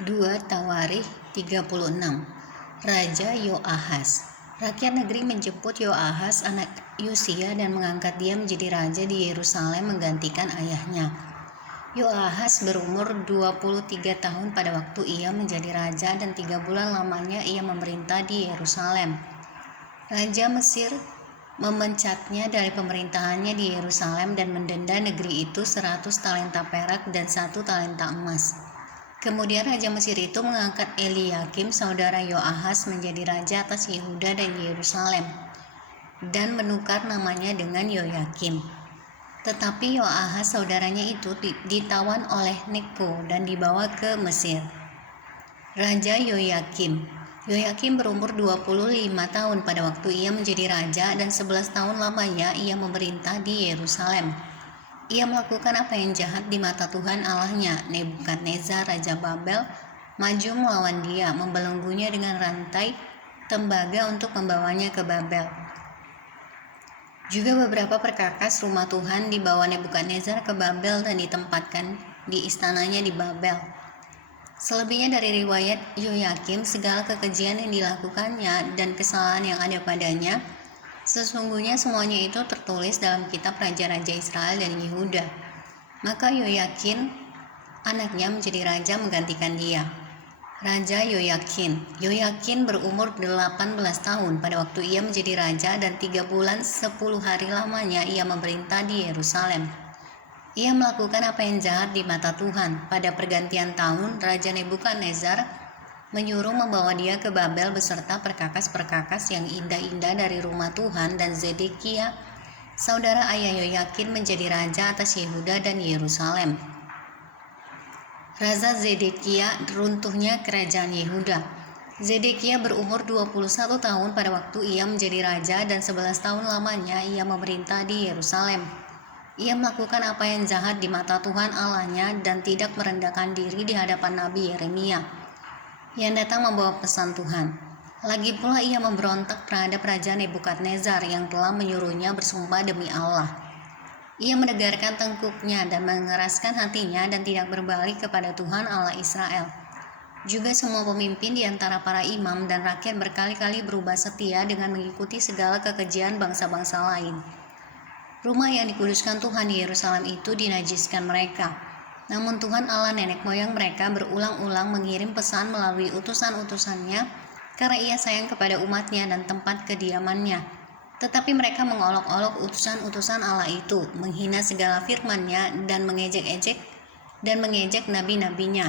2 Tawarikh 36. Raja Yoahas. Rakyat negeri menjemput Yoahas anak Yosia dan mengangkat dia menjadi raja di Yerusalem menggantikan ayahnya. Yoahas berumur 23 tahun pada waktu ia menjadi raja dan 3 bulan lamanya ia memerintah di Yerusalem. Raja Mesir memencatnya dari pemerintahannya di Yerusalem dan mendenda negeri itu 100 talenta perak dan 1 talenta emas. Kemudian Raja Mesir itu mengangkat Eliakim saudara Yoahas menjadi raja atas Yehuda dan Yerusalem dan menukar namanya dengan Yoyakim. Tetapi Yoahas saudaranya itu ditawan oleh Neko dan dibawa ke Mesir. Raja Yoyakim. Yoyakim berumur 25 tahun pada waktu ia menjadi raja dan 11 tahun lamanya ia memerintah di Yerusalem. Ia melakukan apa yang jahat di mata Tuhan Allahnya. Nebukadnezar Raja Babel maju melawan dia, membelenggunya dengan rantai tembaga untuk membawanya ke Babel. Juga beberapa perkakas rumah Tuhan dibawa Nebukadnezar ke Babel dan ditempatkan di istananya di Babel. Selebihnya dari riwayat Yoyakim, segala kekejian yang dilakukannya dan kesalahan yang ada padanya, sesungguhnya semuanya itu tertulis dalam kitab Raja-Raja Israel dan Yehuda. Maka Yoyakin anaknya menjadi raja menggantikan dia. Raja Yoyakin. Yoyakin berumur 18 tahun pada waktu ia menjadi raja dan 3 bulan 10 hari lamanya ia memerintah di Yerusalem. Ia melakukan apa yang jahat di mata Tuhan. Pada pergantian tahun, Raja Nebukadnezar menyuruh membawa dia ke Babel beserta perkakas-perkakas yang indah-indah dari rumah Tuhan, dan Zedekia, saudara ayah Yoyakin, menjadi raja atas Yehuda dan Yerusalem. Raja Zedekia, runtuhnya kerajaan Yehuda. Zedekia berumur 21 tahun pada waktu ia menjadi raja dan 11 tahun lamanya ia memerintah di Yerusalem. Ia melakukan apa yang jahat di mata Tuhan Allahnya dan tidak merendahkan diri di hadapan Nabi Yeremia yang datang membawa pesan Tuhan. Lagi pula ia memberontak terhadap Raja Nebukadnezar yang telah menyuruhnya bersumpah demi Allah. Ia menegarkan tengkuknya dan mengeraskan hatinya dan tidak berbalik kepada Tuhan Allah Israel. Juga semua pemimpin di antara para imam dan rakyat berkali-kali berubah setia dengan mengikuti segala kekejian bangsa-bangsa lain. Rumah yang dikuduskan Tuhan di Yerusalem itu dinajiskan mereka. Namun Tuhan Allah nenek moyang mereka berulang-ulang mengirim pesan melalui utusan-utusannya karena ia sayang kepada umatnya dan tempat kediamannya. Tetapi mereka mengolok-olok utusan-utusan Allah itu, menghina segala firman-Nya dan mengejek nabi-nabinya.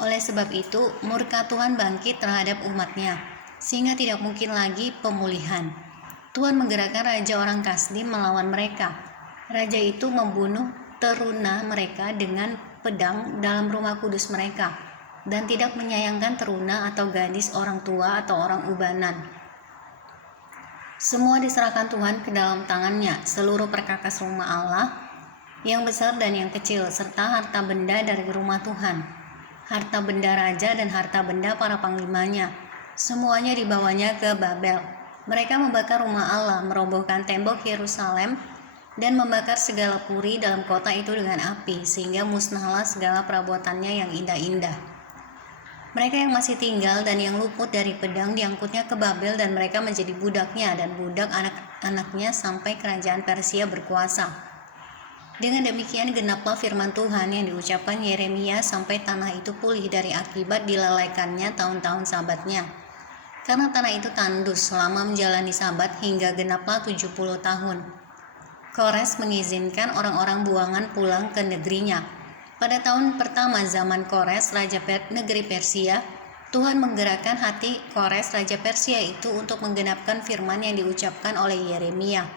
Oleh sebab itu, murka Tuhan bangkit terhadap umatnya, sehingga tidak mungkin lagi pemulihan. Tuhan menggerakkan raja orang Kasdim melawan mereka. Raja itu membunuh teruna mereka dengan pedang dalam rumah kudus mereka, dan tidak menyayangkan teruna atau gadis orang tua atau orang ubanan. Semua diserahkan Tuhan ke dalam tangannya, seluruh perkakas rumah Allah, yang besar dan yang kecil, serta harta benda dari rumah Tuhan, harta benda raja dan harta benda para panglimanya, semuanya dibawanya ke Babel. Mereka membakar rumah Allah, merobohkan tembok Yerusalem, dan membakar segala puri dalam kota itu dengan api, sehingga musnahlah segala perabotannya yang indah-indah. Mereka yang masih tinggal dan yang luput dari pedang diangkutnya ke Babel, dan mereka menjadi budaknya dan budak anak-anaknya sampai kerajaan Persia berkuasa. Dengan demikian genaplah firman Tuhan yang diucapkan Yeremia sampai tanah itu pulih dari akibat dilalaikannya tahun-tahun sabatnya. Karena tanah itu tandus selama menjalani sabat hingga genaplah 70 tahun. Kores mengizinkan orang-orang buangan pulang ke negerinya. Pada tahun pertama zaman Kores, Raja negeri Persia, Tuhan menggerakkan hati Kores, Raja Persia itu untuk menggenapkan firman yang diucapkan oleh Yeremia,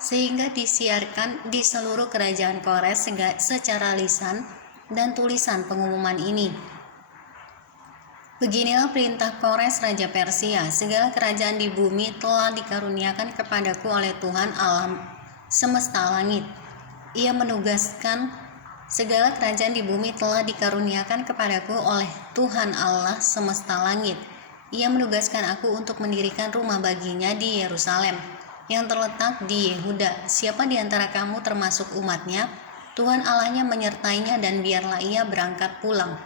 sehingga disiarkan di seluruh kerajaan Kores secara lisan dan tulisan pengumuman ini. Beginilah perintah Kores Raja Persia, segala kerajaan di bumi telah dikaruniakan kepadaku oleh Tuhan Allah semesta langit. Ia menugaskan segala kerajaan di bumi telah dikaruniakan kepadaku oleh Tuhan Allah semesta langit. Ia menugaskan aku untuk mendirikan rumah baginya di Yerusalem, yang terletak di Yehuda. Siapa di antara kamu termasuk umatnya, Tuhan Allahnya menyertainya, dan biarlah ia berangkat pulang.